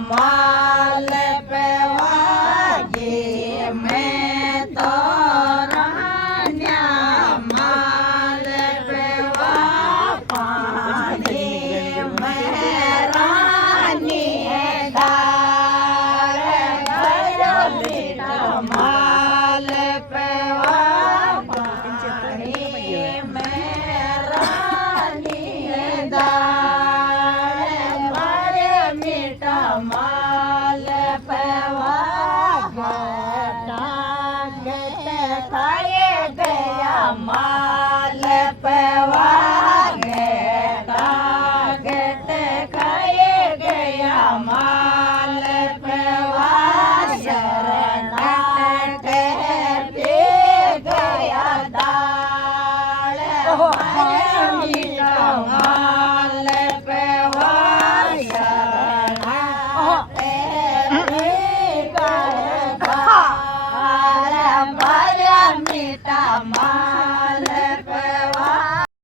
માલ પેવાગી મેં તો રાન્યા માલ પેવા પાણી મેં રાની દાળ ગયો માલ પેવા પાણી મેં રાની દાળ મીઠા માલ પેવા ઘટે ખાએ ગયા માલ પેવા ઘટે ખાએ ગયા માલ પેવા શરણાટ પી ગયા દાળ મીઠા